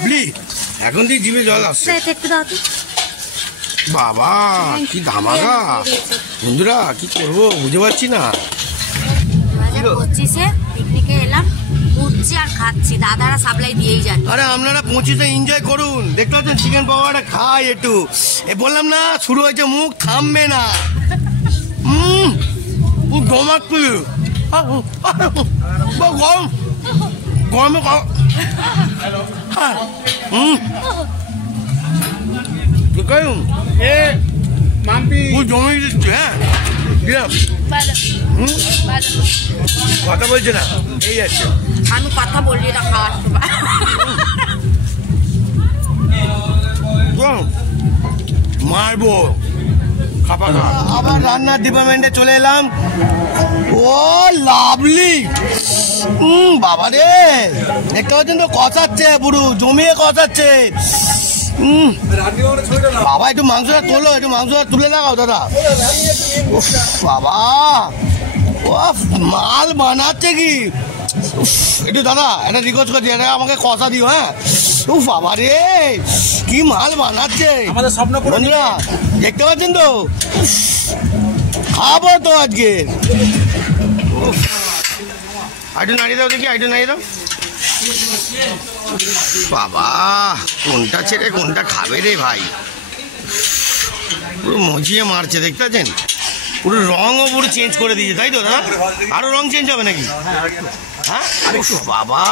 Lovely, এখন তুই জিভে জল আসছে। বাবা কি ধামাকা বন্ধুরা, কি করবো বুঝতে পারছি না। 2025-এ পিকনিকে এলাম, ঘুরছি আর খাচ্ছি, দাদারা সাপ্লাই দিয়েই যান। আরে আপনারা 25-এ এনজয় করুন, দেখতে পাচ্ছেন চিকেন পাওয়াটা খাই একটু। বললাম না শুরু হয়েছে, মুখ থামবে না। গরমে জমে দিচ্ছে। হ্যাঁ কথা বলছে না, এই আছে। আমি কথা বলি না, খাওয়ার মারবো। আবার রান্নার ডিপার্টমেন্টে চলে এলাম। ও লাভলি, বাবা রে দেখতে পাচ্ছেন তো, কষাচ্ছে পুরো জমিয়ে কষাচ্ছে। বাবা একটু মাংসটা তোলো, একটু মাংসটা তুলে লাগাও দাদা। বাবা ও মাল বানাচ্ছে কি, একটু দাদা একটা রিকোয়েস্ট করছি, এটা আমাকে কষা দিও। হ্যাঁ বাবা রে কি মাল বানাচ্ছে বন্ধুরা, দেখতে পাচ্ছেন তো, খাবো তো আজকে। আইটু নাড়িয়ে দাও দেখি, আইটু নাড়িয়ে দাও। বাবা কোনটা ছেড়ে কোনটা খাবে রে ভাই, পুরো মজিয়ে মারছে দেখতে পাচ্ছেন, পুরো রঙও পুরো চেঞ্জ করে দিয়েছে তাই তো দাদা? আরো রং চেঞ্জ হবে নাকি? হ্যাঁ বাবা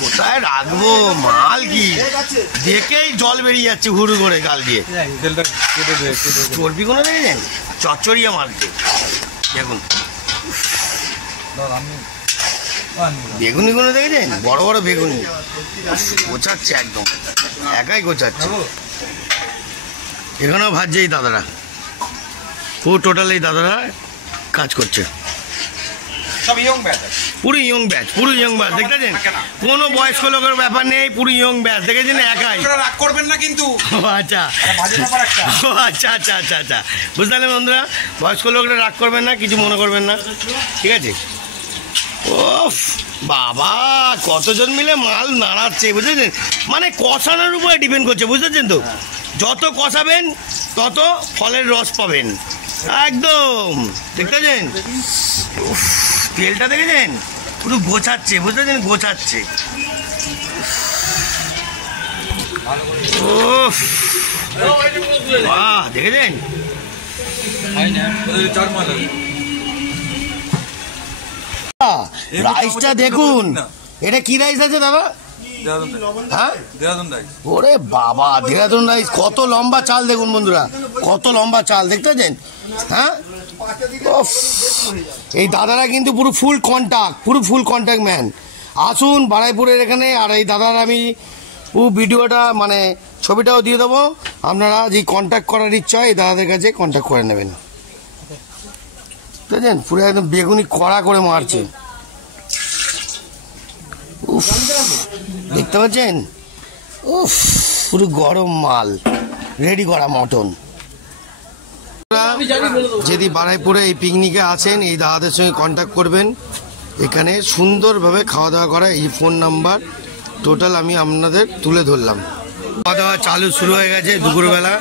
কোথায় রাখবো মাল, কি দেখেই জল বেরিয়ে যাচ্ছে হুড়ু করে গাল দিয়ে। চর্বি কোনো দেখেছেন, চচ্চড়িয়া মারছে দেখুন। বেগুনি কোনো দেখেছেন, বড় বড় বেগুনি গোছাচ্ছে, একদম একাই গোছাচ্ছে। এখানেও ভাজছে এই দাদারা, পুরো টোটাল এই দাদারা কাজ করছে, পুরো ইয়ং ব্যাচ, পুরো ইয়ং ব্যাচ দেখতেছেন, কোনো বয়স্ক লোকের ব্যাপার নেই, পুরো ইয়ং ব্যাচ দেখেছেন, একাই। রাগ করবেন না কিন্তু। আচ্ছা আচ্ছা আচ্ছা আচ্ছা আচ্ছা বুঝতে পারলেন বন্ধুরা, বয়স্ক লোকরা রাগ করবেন না, কিছু মনে করবেন না, ঠিক আছে। ও বাবা কতজন মিলে মাল নাড়াচ্ছে বুঝেছেন, মানে কষানোর উপরে ডিপেন্ড করছে বুঝতেছেন তো, যত কষাবেন তত ফলের রস পাবেন একদম, দেখতেছেন তেলটা দেখেছেন পুরো গোছাচ্ছে বুঝতেছেন, গোছাচ্ছে। বাহ দেখেছেন, রাইসটা দেখুন, এটা কি রাইস আছে দাদা? হ্যাঁ ওরে বাবা দেহরাদুন রাইস, কত লম্বা চাল দেখুন বন্ধুরা, কত লম্বা চাল দেখতে পাচ্ছেন। হ্যাঁ এই দাদারা কিন্তু পুরো ফুল কন্ট্যাক্ট, পুরো ফুল কন্ট্যাক্ট ম্যান। আসুন বারাইপুরের এখানে, আর এই দাদার আমি পুরো ভিডিওটা মানে ছবিটাও দিয়ে দেবো, আপনারা যে কন্ট্যাক্ট করার ইচ্ছা হয় এই দাদাদের কাছে কন্ট্যাক্ট করে নেবেন। বুঝলেন পুরো একদম বেগুনি কড়া করে মারছে, উফ দেখতে পাচ্ছেন, উফ পুরো গরম মাল, রেডি করা মটন। যদি বারাইপুরে এই পিকনিকে আছেন এই দাদাদের সঙ্গে কন্ট্যাক্ট করবেন, এখানে সুন্দরভাবে খাওয়া দাওয়া করা, এই ফোন নাম্বার টোটাল আমি আপনাদের তুলে ধরলাম। খাওয়া দাওয়া চালু শুরু হয়ে গেছে দুপুরবেলা।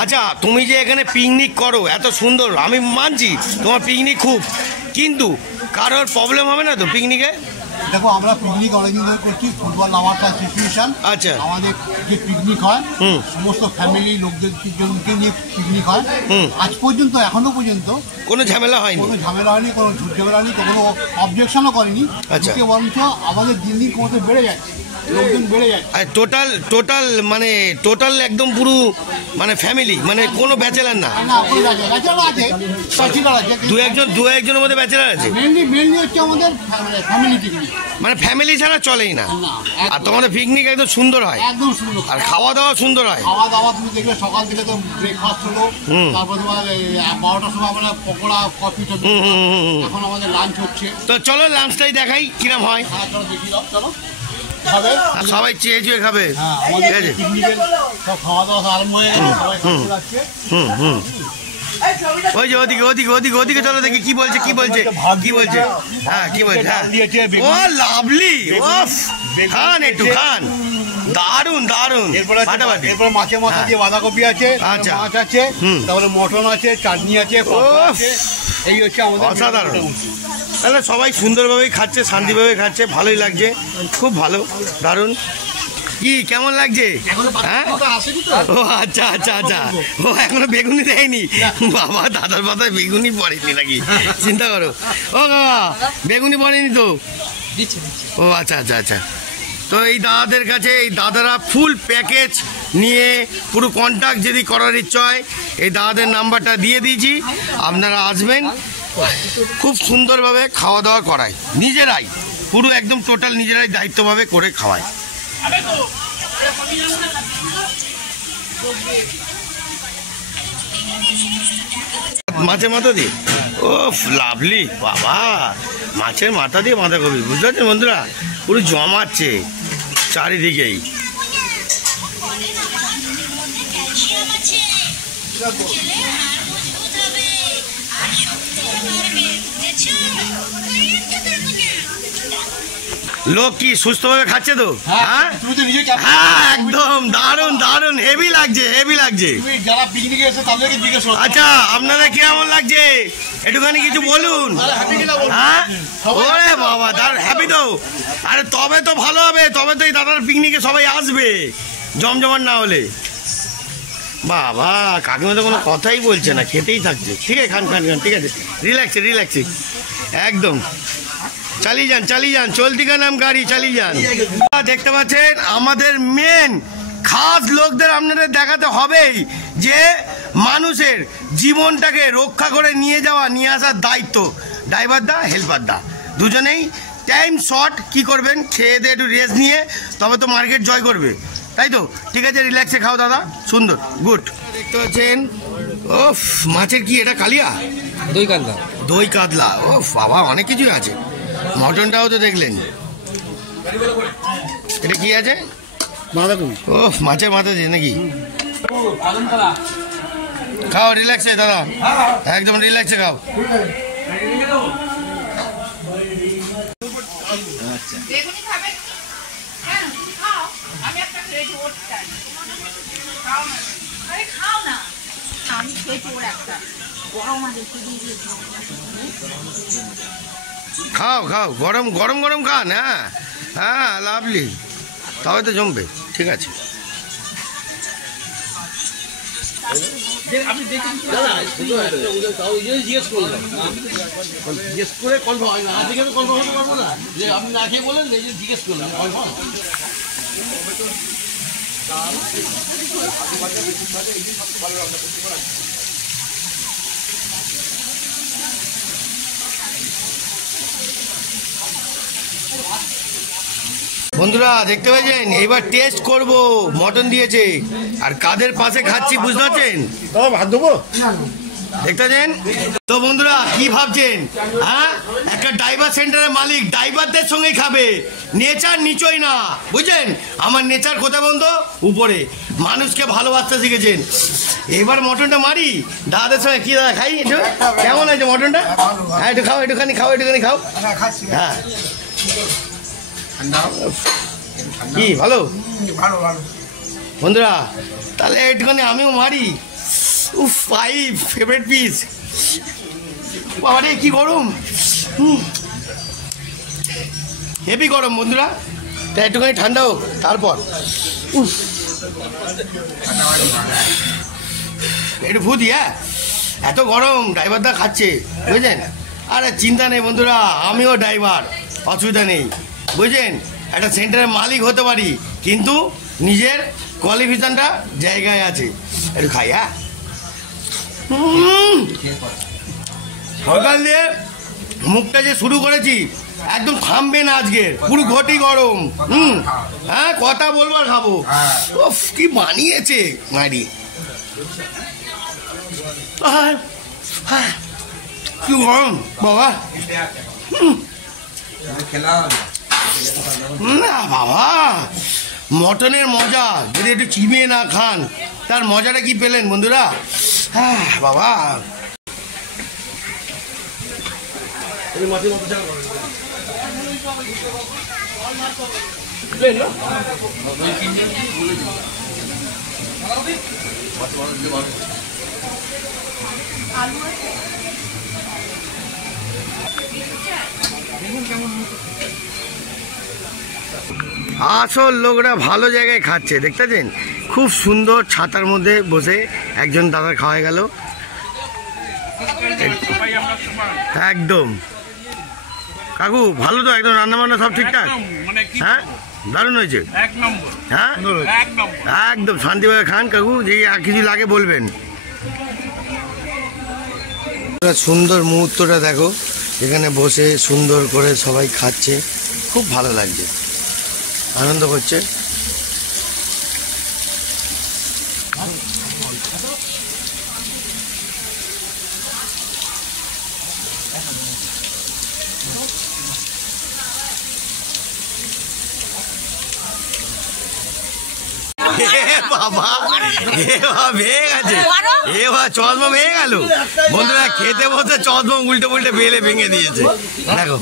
আচ্ছা তুমি যে এখানে পিকনিক করো এত সুন্দর, আমি মানছি তোমার পিকনিক খুব, কিন্তু কারোর প্রবলেম হবে না তো পিকনিকে? দেখো আমরা পিকনিক অনেকদিন ধরে করছি, ফুটবল নামার অ্যাসোসিয়েশন। আচ্ছা আমাদের যে পিকনিক হয় সমস্ত ফ্যামিলি লোকজনকে নিয়ে পিকনিক হয়, আজ পর্যন্ত এখনো পর্যন্ত কোনো ঝামেলা হয়নি, কোনো ঝামেলা হয়নি, কোনো ঝুট ঝামেলা হয়নি, কোনো অবজেকশনও করেনি। আচ্ছা বরঞ্চ আমাদের দিন দিন কত বেড়ে যাচ্ছে, লোকজন বেড়ে যাচ্ছে। আর টোটাল মানে টোটাল একদম পুরো মানে ফ্যামিলি, মানে কোনো ব্যাচেলার না? দু একজনের মধ্যে ব্যাচেলার আছে, মেনলি হচ্ছে আমাদের ফ্যামিলি পিকনিক, মানে ফ্যামিলি ছাড়া চলেই না। আর তোমাদের পিকনিক একদম সুন্দর হয়, একদম সুন্দর, আর খাওয়া দাওয়া সুন্দর হয়। খাওয়া দাওয়া তুমি দেখবে সকাল থেকে তো ব্রেকফাস্ট হলো, তারপর তোমার 12টার সময় আমরা পকোড়া কফি, এখন আমাদের লাঞ্চ হচ্ছে। তো চলো লাঞ্চটাই দেখাই কিরম হয়। চলো দেখি দাও, চলো। খাবে, সবাই চেয়ে চেয়ে খাবে। হ্যাঁ ঠিক আমাদের আছে। পিকনিকের সব খাওয়া দাওয়া আরম্ভ হয়ে গেছে, সবাই খাচ্ছে যাচ্ছে। ওই যে ওদিকে ওদিকে ওদিকে ওদিকে চলো দেখি কি বলছে কি বলছে কি বলছে। হ্যাঁ কি বলছে? হ্যাঁ ও লাভলি, ওফ খান একটু খান, দারুন দারুন। এরপরে মাছের মাথা দিয়ে বাঁধাকপি আছে, আচ্ছা। মাছ আছে, তারপরে মটন আছে, চাটনি আছে, পাঁপড় আছে। এই হচ্ছে আমাদের অসাধারণ। তাহলে সবাই সুন্দরভাবেই খাচ্ছে, শান্তিভাবে খাচ্ছে, ভালোই লাগছে, খুব ভালো, দারুণ। কি কেমন লাগছে? হ্যাঁ ও আচ্ছা আচ্ছা আচ্ছা, ও এখনো বেগুনি দেয়নি। বাবা দাদার পাতায় বেগুনি পড়েনি নাকি? চিন্তা করো। ও বাবা বেগুনি পড়েনি তো? ও আচ্ছা আচ্ছা আচ্ছা। তো এই দাদাদের কাছে, এই দাদারা ফুল প্যাকেজ নিয়ে পুরো কন্ট্যাক্ট যদি করার ইচ্ছা হয়, এই দাদাদের নাম্বারটা দিয়ে দিয়েছি, আপনারা আসবেন, খুব সুন্দরভাবে খাওয়া দাওয়া করায়, নিজেরাই পুরো একদম টোটাল নিজেরাই দায়িত্বভাবে করে খাওয়ায়। মাছের মাথা দিয়ে, ও লাভলি বাবা, মাছের মাথা দিয়ে বাঁধাকপি, বুঝতে পারছেন বন্ধুরা? পুরো জমাচ্ছে চারিদিকেই। লোক কি সুস্থভাবে খাচ্ছে তো? হ্যাঁ হ্যাঁ একদম দারুণ দারুণ, হেভি লাগছে হেভি লাগছে। যারা পিকনিকে এসে তাদেরকে জিজ্ঞেস করো। আচ্ছা আপনারা কেমন লাগছে একটুখানি কিছু বলুন। হ্যাঁ ওরে বাবা দার হ্যাপি তো, আরে তবে তো ভালো হবে, তবে তো এই দাদার পিকনিকে সবাই আসবে, জমজমাট না হলে। বাবা কাকিমা তো কোনো কথাই বলছে না, খেতেই থাকছে। ঠিক আছে খান খান খান, ঠিক আছে, রিল্যাক্সে রিল্যাক্সে একদম, চালিয়ে যান চালিয়ে যান, চলতি কা নাম গাড়ি, চালিয়ে যান। দেখতে পাচ্ছেন আমাদের মেন খাস লোকদের আপনাদের দেখাতে হবেই যে মানুষের জীবনটাকে রক্ষা করে নিয়ে যাওয়া, নিয়ে আসার দায়িত্ব ড্রাইভার দা, হেল্পার দা, দুজনেই। টাইম শর্ট, কি করবেন, খেয়ে দিয়ে একটু রেস্ট নিয়ে তবে তো মার্কেট জয় করবে, তাই তো? ঠিক আছে রিল্যাক্সে খাও দাদা, সুন্দর গুড। দেখতে পাচ্ছেন ও মাছের কি এটা, কালিয়া দই কাতলা, দই কাতলা, ও বাবা অনেক কিছুই আছে। মটনটাও তো দেখলেন, এটা কি আছে? বাঁধাকপি। ও মাছের মাথা দিয়ে নাকি? খাও রিল্যাক্সে দাদা, একদম রিল্যাক্সে খাও। খাও খাও, গরম গরম গরম খান। হ্যাঁ হ্যাঁ লাভলি, তবে তো জমবে। ঠিক আছে জিজ্ঞেস করে কনফার্ম হয় না, আজকে আমি কনফার্ম হতে পারবো না যে আপনি না খেয়ে বলেন, জিজ্ঞেস করলাম কনফার্ম। বন্ধুরা দেখতে পাচ্ছেন, এবার টেস্ট করব, মটন দিয়েছে আর কাদের পাশে খাচ্ছি বুঝতে পারছেন? ভাত দেবো। দেখতে পাচ্ছেন তো বন্ধুরা, কি ভাবছেন? হ্যাঁ একটা ড্রাইভার সেন্টারের মালিক ড্রাইভারদের সঙ্গে খাবে, নেচার নিচই না, বুঝছেন? আমার নেচার কোথায় বন্ধু? উপরে। মানুষকে ভালোবাসতে শিখেছেন। এবার মটনটা মারি দাদাদের সঙ্গে। কি দাদা খাই একটু, কেমন আছে মটনটা? হ্যাঁ একটু খাও, একটুখানি খাও, একটুখানি খাও। হ্যাঁ কি ভালো বন্ধুরা, তাহলে একটুখানি আমিও মারি। উফ ফাইভ ফেভারিট পিস। বাবারে কি গরম, হেভি গরম বন্ধুরা, তা একটুখানি ঠান্ডা হোক তারপর। উফ একটু ভূতি, হ্যাঁ এত গরম ড্রাইভারদা খাচ্ছে, বুঝলেন? আরে চিন্তা নেই বন্ধুরা, আমিও ড্রাইভার, অসুবিধা নেই, বুঝলেন? একটা সেন্টারের মালিক হতে পারি, কিন্তু নিজের কোয়ালিফিকেশনটা জায়গায় আছে। একটু খাই, হ্যাঁ সকাল দিয়ে মুখটা যে শুরু করেছি একদম থামবে না আজকে, পুরো ঘটি গরম। হ্যাঁ কথা বলবো আর খাবো। উফ কি বানিয়েছে মারি, কি গরম বাবা। না বাবা, মটনের মজা যদি একটু চিবিয়ে না খান তার মজাটা কি পেলেন বন্ধুরা? হ্যাঁ বাবা, আসল লোকরা ভালো জায়গায় খাচ্ছে, দেখতেছেন? খুব সুন্দর ছাতার মধ্যে বসে একজন দাদা খাওয়া গেল একদম। কাকু ভালো তো? একদম রান্না বান্না সব ঠিকঠাক? হ্যাঁ, দারুণ হয়েছে। হ্যাঁ একদম শান্তিভাবে খান কাকু, যে আর কিছু লাগে বলবেন। সুন্দর মুহূর্তটা দেখো, এখানে বসে সুন্দর করে সবাই খাচ্ছে, খুব ভালো লাগছে, আনন্দ করছে। বাবা ভেঙে গেছে, চশমা ভেঙে গেল বন্ধুরা। খেতে বসে চশমা উল্টে উল্টে বেলে ভেঙে দিয়েছে, দেখো।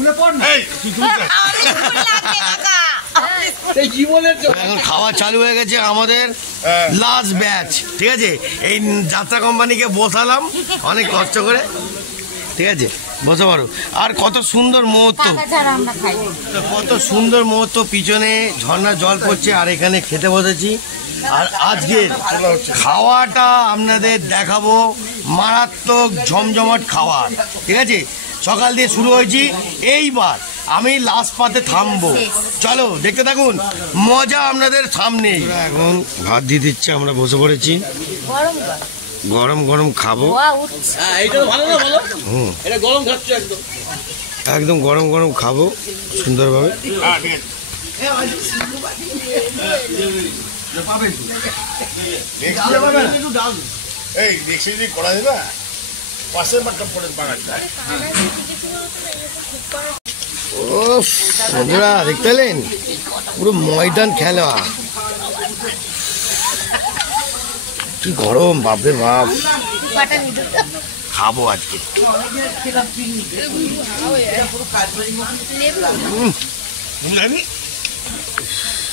এখন খাওয়া চালু হয়ে গেছে আমাদের লাস্ট ব্যাচ, ঠিক আছে? এই যাত্রা কোম্পানিকে বসালাম অনেক কষ্ট করে, ঠিক আছে? বসে পারো। আর কত সুন্দর মুহূর্ত, কত সুন্দর মুহূর্ত, পিছনে ঝর্ণার জল পড়ছে আর এখানে খেতে বসেছি। আর আজকের খাওয়াটা আপনাদের দেখাবো, মারাত্মক জমজমাট খাবার, ঠিক আছে? সকাল দিয়ে শুরু হয়েছি, এইবার আমি লাস্ট পাতে থামবো, চলো দেখতে থাকুন, মজা আপনাদের সামনে। এখন ভাত দিয়ে দিচ্ছে, আমরা বসে পড়েছি, গরম গরম খাবো। একদম গরম গরম খাবো সুন্দরভাবে। বন্ধুরা দেখতে পেলেন, পুরো ময়দান খেলা, কি গরম, বাপরে বাপ। খাবো আজকে,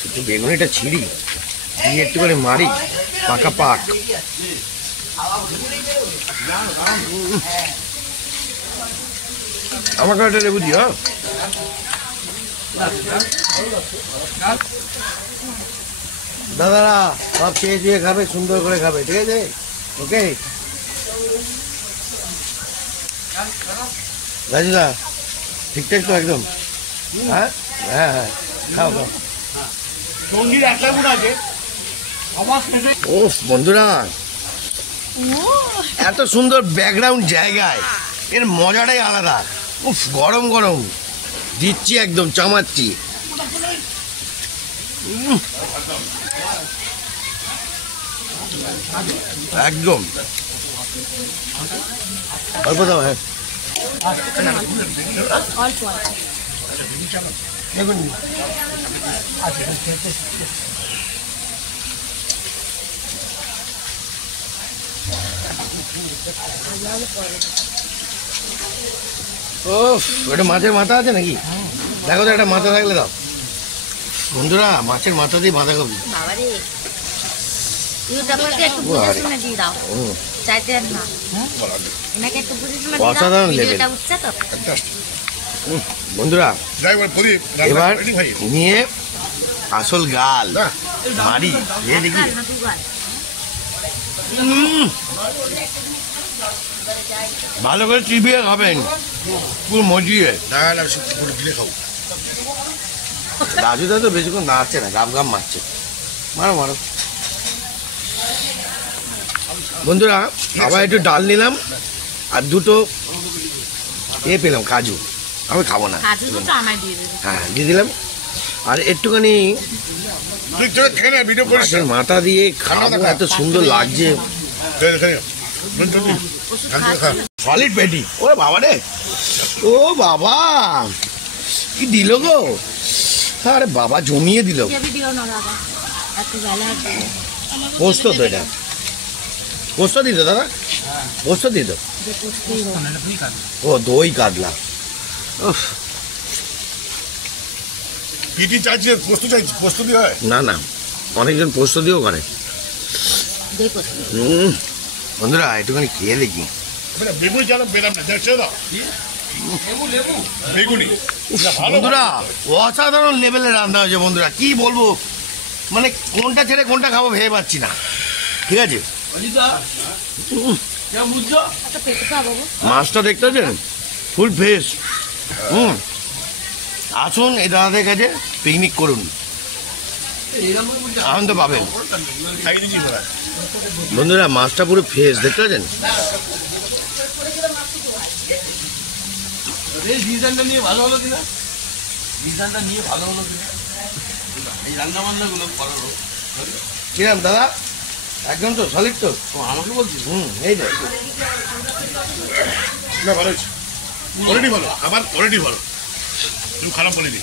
একটু বেগুনিটা ছিঁড়ি দিয়ে একটু করে মারি, পাকা পাক। আমাকে একটা লেবু দিও। দাদারা সব চেয়ে চেয়ে খাবে, সুন্দর করে খাবে, ঠিক আছে? ওকে রাজুদা, ঠিকঠাক তো একদম? হ্যাঁ হ্যাঁ হ্যাঁ, খাও খাও। ও বন্ধুরা, এত সুন্দর ব্যাকগ্রাউন্ড জায়গায় এর মজাটাই আলাদা। উফ, গরম গরম দিচ্ছি, একদম চামাচ্ছি। একদম অল্প দাও। হ্যাঁ দেখুন, ও ওটা মাছের মাথা আছে নাকি? দেখো তো, একটা মাথা থাকলে দাও বন্ধুরা, মাছের মাথা দিয়ে বাঁধাকপি। অসাধারণ লেভেল বন্ধুরা। এবার নিয়ে আসল গাল মারি, দেখি ভালো করে চিবিয়ে খাবেন, পুরো মজিয়ে। রাজুদা তো বেশিক্ষণ নাড়ছে না, গাম গাম মারছে। মারো মারো বন্ধুরা। আবার একটু ডাল নিলাম আর দুটো পেলাম কাজু, আমি খাবো না। হ্যাঁ দিয়ে দিলাম, আর একটুখানি মাথা দিয়ে খাবো, এত সুন্দর লাগছে। সলিড পেটি, ওরে বাবা রে, ও বাবা কি দিল গো, আরে বাবা জমিয়ে দিল। দিও না দাদা, এত বেলা পোস্ত তো এটা, পোস্ত দিত দাদা, পোস্ত দিত। ও দই কাতলা। উফ, পিটি চাইছে, পোস্ত চাইছে, পোস্ত দিয়ে হয় না না, অনেকজন পোস্ত দিয়েও করে। বন্ধুরা একটুখানি খেয়ে দেখি। বেগুনি জানো বেরাম না, দেখছো না বেগুনি বন্ধুরা অসাধারণ লেভেলের রান্না হয়েছে বন্ধুরা, কি বলবো, মানে কোনটা ছেড়ে কোনটা খাবো ভেবে পাচ্ছি না। ঠিক আছে, মাছটা দেখতে পাচ্ছেন ফুল ফ্রেশ। আসুন এই দাদাদের কাছে পিকনিক করুন, আনন্দ পাবেন। বন্ধুরা মাছটা পুরো ফ্রেশ দেখতে পাচ্ছেন। এই ডিজাইনটা নিয়ে ভালো হলো কিনা, ডিজাইনটা নিয়ে ভালো হলো কিনা, এই রান্না বান্নাগুলো ভালো হলো। কিরাম দাদা, একদম তো সলিড তো? আমাকে বলছিস? এই তো না, ভালো হয়েছে, কোয়ালিটি ভালো, আবার কোয়ালিটি ভালো, তুমি খারাপ বলিনি।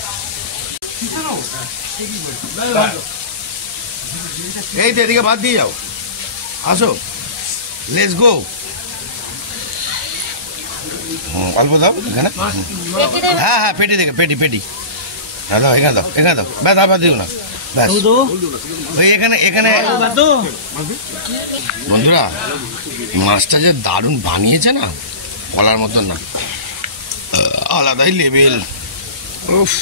এই তো এদিকে বাদ দিয়ে যাও, আসো লেটস গো। অল্প দাও এখানে। হ্যাঁ হ্যাঁ পেটি দেখে, পেটি পেটি হ্যাঁ দাও, এখানে দাও, এখানে দাও, ব্যাস আবার দিও না, ব্যাস ওই এখানে এখানে। বন্ধুরা মাছটা যে দারুণ বানিয়েছে না, বলার মতন না, আলাদাই লেভেল। উফ,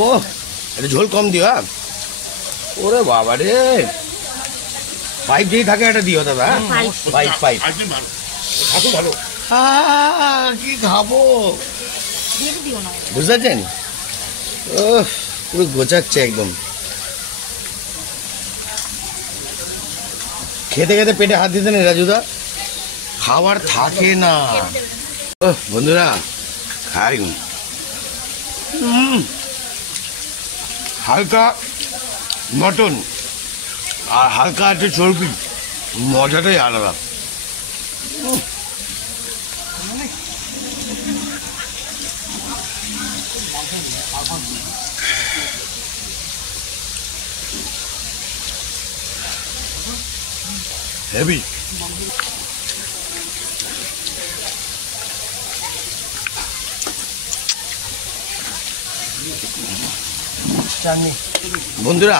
ও এটা ঝোল কম দিও। হ্যাঁ ওরে বাবা রে, পাইপ যেই থাকে এটা দিও দাদা। পাইপ পাইপ আজকে ভালো, থাকো ভালো। কি খাবো বুঝতে পারছেন? ও পুরো গোছাচ্ছে একদম, খেতে খেতে পেটে হাত দিতে নেই রাজুদা, খাবার থাকে না। বন্ধুরা খাই, হালকা মটন আর হালকা আছে চর্বি, মজাটাই আলাদা। হেভি। বন্ধুরা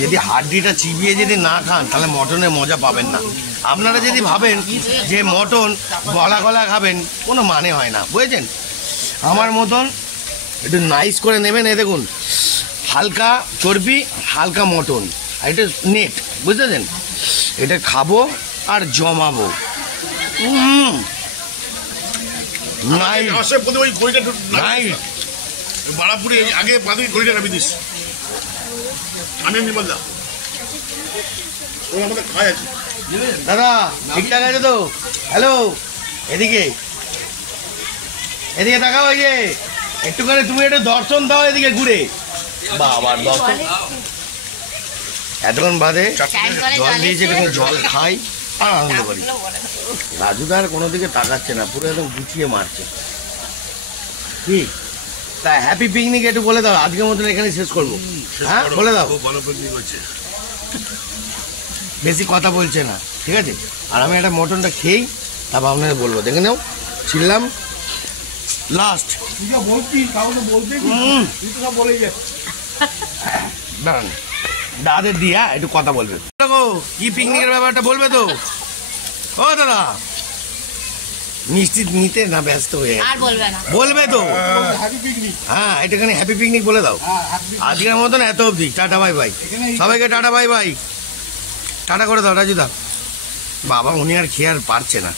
যদি হাড্ডিটা চিবিয়ে যদি না খান তাহলে মটনের মজা পাবেন না। আপনারা যদি ভাবেন যে মটন গলা গলা খাবেন, কোনো মানে হয় না, বুঝেছেন? আমার মতন একটু নাইস করে নেবেন। এ দেখুন হালকা চর্বি, হালকা মটন, আর এটা নেট, বুঝতেছেন? এটা খাবো আর জমাবো। নাইস আসে প্রথমে ওই গড়িটা নাইস। বাড়াপুরি আগে বাদি গড়িটা নামিয়ে দিস, আমি এমনি বললাম ওরা আমাদের খায় আছে। দাদা ঠিকঠাক আছে তো? হ্যালো, এদিকে এদিকে তাকাও, ওই যে একটুখানি তুমি একটু দর্শন দাও এদিকে ঘুরে। বাবার দর্শন, এতক্ষণ বাদে জল দিয়েছে, একটু জল খাই আর আনন্দ করি। রাজুদার কোনো দিকে তাকাচ্ছে না, পুরো একদম গুছিয়ে মারছে। কি তা হ্যাপি পিকনিক একটু বলে দাও, আজকের মতন এখানে শেষ করবো। হ্যাঁ বলে দাও, খুব ভালো পিকনিক হচ্ছে, বেশি কথা বলছে না, ঠিক আছে? আর আমি একটা মটনটা খেয়েই তারপর আপনাদের বলবো। দেখে নাও, ছিললাম লাস্ট। দাঁড়ান দাদের দিয়া একটু কথা বলবে। দেখো কি পিকনিকের ব্যাপারটা বলবে তো? ও দাদা মিষ্টি নিতে না ব্যস্ত হয়ে আর বলবে না, বলবে তো? হ্যাঁ এটাখানে হ্যাপি পিকনিক বলে দাও। আজকের মতন এত অবধি, টাটা বাই বাই সবাইকে, টাটা বাই বাই, টাটা করে দাও রাজুদা। বাবা উনি আর খেয়ে আর পারছে না।